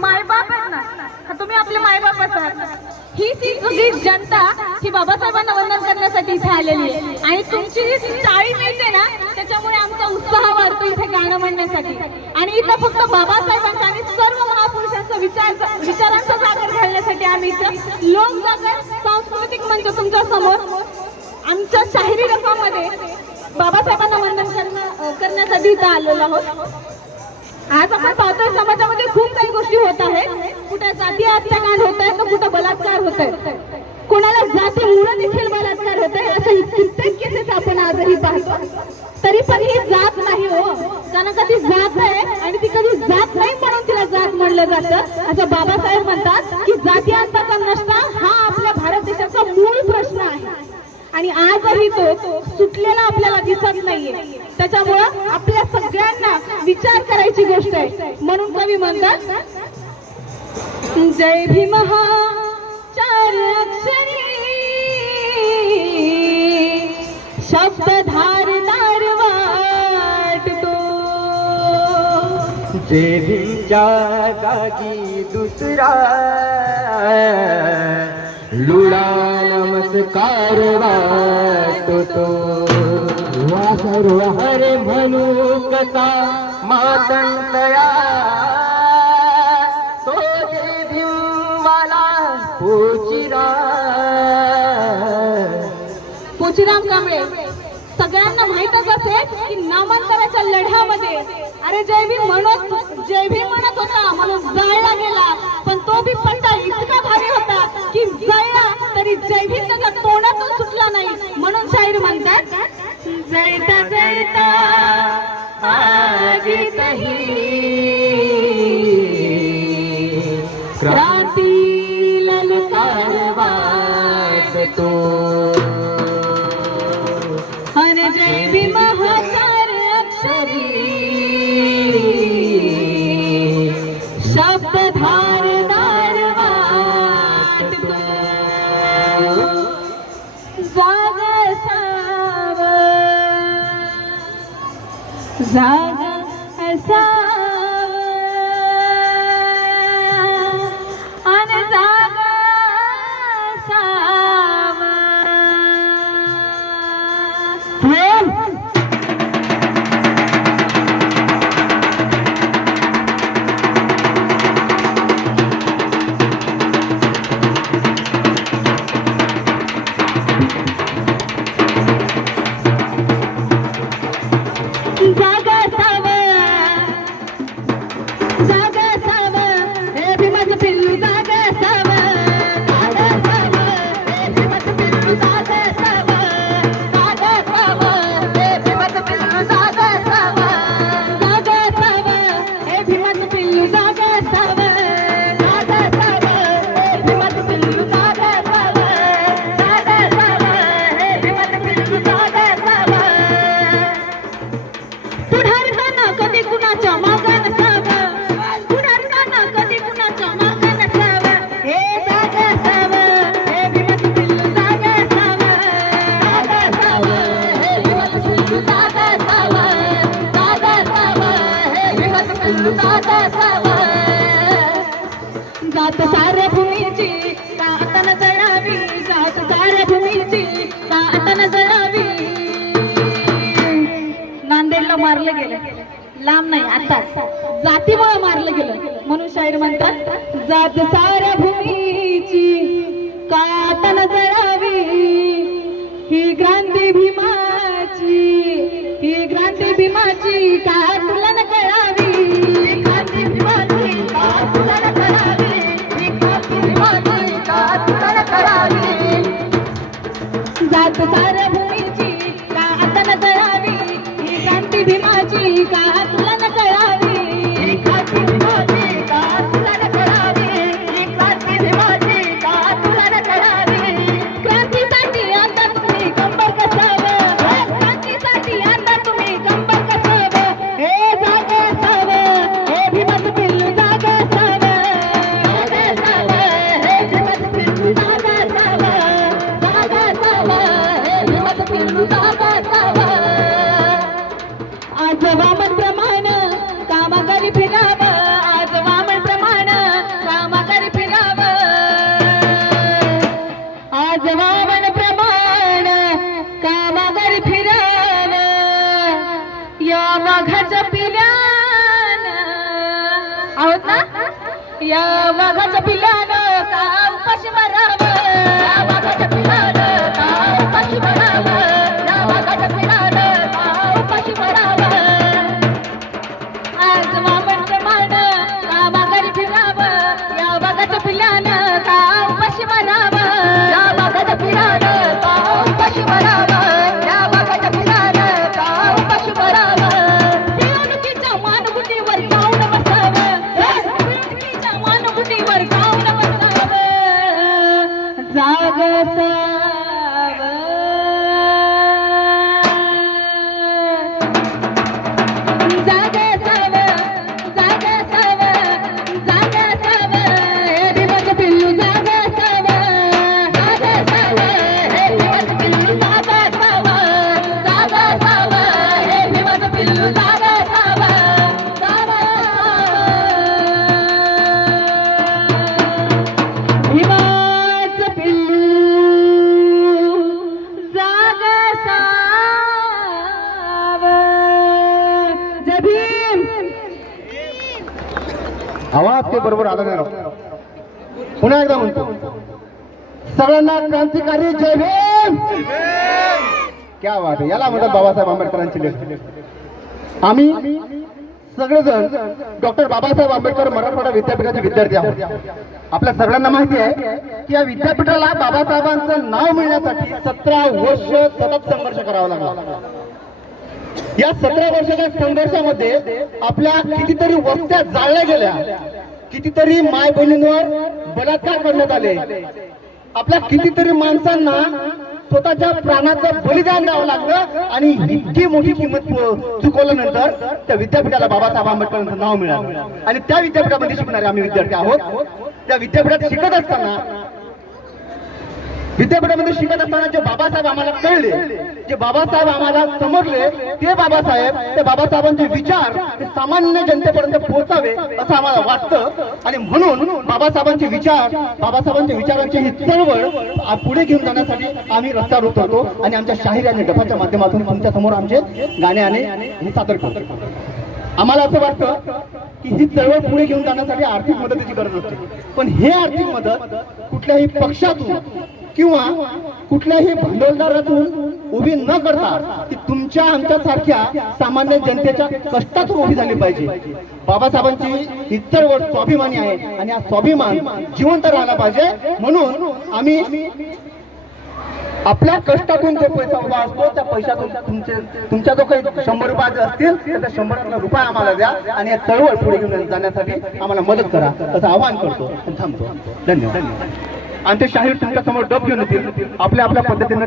मायबाप आहेत ना. तुम्ही आपले मायबाप आहात ही सगळी जनता ही बाबासाहेबांना वंदन करण्यासाठी इथे आलेली आहे. आणि तुमची जी टाळी मिळते ना त्याच्यामुळे आमचा उत्साह वाढतो इथे गाणं म्हणण्यासाठी. आणि इथं फक्त बाबासाहेबांचा आणि सर्व महापुरुषांचा विचार विचारांचा जागर घालण्यासाठी आम्ही इथं लोक जागर सांस्कृतिक मंच तुमच्यासमोर. आमच्या शाहिरी रफामध्ये बाबासाहेबांना वंदन करण्यासाठी इथं आलेलो आहोत. आज आपण पाहतोय समाजामध्ये खूप काही गोष्टी होत आहेत. कुठे जाती हत्याकांड होत आहे तर कुठं बलात्कार होत आहे कोणाला जातीमुळे देखील बलात्कार होत आहे असं कित्येक केसेस आपण आजही पाहतो. तरी पण ही जात नाही हो. कारण कधी जात आहे आणि ती कधी जात नाही म्हणून तिला जात म्हणलं जातं. असं बाबासाहेब म्हणतात की जातीयांचा नष्टा हा आपल्या भारत देशाचा मूळ प्रश्न आहे. आणि आजही तो सुटलेला आपल्याला दिसत नाहीये. त्याच्यामुळं आपल्या म्हणून कवी म्हणतात जय भीम हा चार अक्षरी शब्द धार धारदार वाटतो जेवीच्या जागी दुसरा लुडा नमस्कार वाटतो. वा सर्व हरे म्हणू कसा मातंतया तो देवाला भीमवाला पोचिरा कांबळे सगळ्यांना माहीतच असेल की नामांतराच्या लढ्यामध्ये अरे जय भीम म्हणत जय म्हणत होता म्हणून जायला गेला. पण तो बी पट्टा इतका भारी होता की जायला तरी जय आज आगीतही क्रांती ललकारवास तो. अन जय भी महाकार अक्षरी. शब्द धारदार वाटतो जाग असाव जाग असाव अन जाग असाव पिल्लू जागा जात साऱ्या भूमीची जळावी जात साऱ्या भूमीची जळावी नांदेडला मारलं गेलं. लांब नाही आता. जातीमुळे मारलं गेलं. म्हणून शाहीर म्हणतात जात साऱ्या भूमीची कातन जळावी ही क्रांती भीमाची ही क्रांती भीमाची का जात करी आज वामन प्रमाण आज प्रमाण ना? का उपाशी मराव या वाघाच्या पिल्यान का उपाशी मराव बरोबर आला नाही पुन्हा एकदा म्हणतो. सगळ्यांना क्रांतिकारी जय भीम! क्या वाट याला म्हणतात बाबासाहेब आंबेडकरांची लेख. आम्ही सगळेजण डॉक्टर बाबासाहेब आंबेडकर मराठवाडा विद्यापीठाचे विद्यार्थी आहोत. आपल्या सगळ्यांना माहिती आहे की या विद्यापीठाला बाबासाहेबांचं नाव मिळण्यासाठी सतरा वर्ष सतत संघर्ष करावा लागला. या सतरा वर्षाच्या संघर्षामध्ये आपल्या कितीतरी वस्त्या जाळल्या गेल्या. कितीतरी माय बहिणींवर बलात्कार करण्यात आले. आपल्या कितीतरी माणसांना स्वतःच्या प्राणाचं बलिदान द्यावं लागलं आणि इतकी मोठी किंमत चुकवल्यानंतर त्या विद्यापीठाला बाबासाहेब आंबेडकरांचं नाव मिळालं. आणि त्या विद्यापीठामध्ये शिकणारे आम्ही विद्यार्थी आहोत. त्या विद्यापीठात शिकत असताना विद्यापीठामध्ये शिकत असताना जे बाबासाहेब आम्हाला कळले जे बाबासाहेब आम्हाला समजले ते बाबासाहेब ते बाबासाहेबांचे विचार सामान्य जनतेपर्यंत पोहोचावे असं आम्हाला वाटतं. आणि म्हणून बाबासाहेबांचे विचार बाबासाहेबांच्या विचारांची ही चळवळ पुढे घेऊन जाण्यासाठी आम्ही रस्त्यावर उतरतो आणि आमच्या शाहीर आणि डफाच्या माध्यमातून तुमच्यासमोर आमचे गाण्याने हे सादर करतो. आम्हाला असं वाटतं की ही चळवळ पुढे घेऊन जाण्यासाठी आर्थिक मदतीची गरज असते. पण हे आर्थिक मदत कुठल्याही पक्षातून किंवा कुठल्याही भांडवलदारातून उभी न करता ती तुमच्या आमच्या सारख्या सामान्य जनतेच्या कष्टातून उभी झाली पाहिजे. बाबासाहेबांची ही चळवळ स्वाभिमानी आहे आणि हा स्वाभिमान जिवंत राहिला पाहिजे. म्हणून आम्ही आपल्या कष्टातून जो पैसा उभा असतो त्या पैशातून तुमचे तुमच्या जो काही शंभर रुपयाचे असतील तर त्या शंभर रुपये आम्हाला द्या आणि या चळवळ पुढे घेऊन जाण्यासाठी आम्हाला मदत करा. असं आवाहन करतो थांबतो थांबतो. धन्यवाद. आणि ते शाहीर तुमच्यासमोर डब घेऊन येतील. आपल्या आपल्या पद्धतीने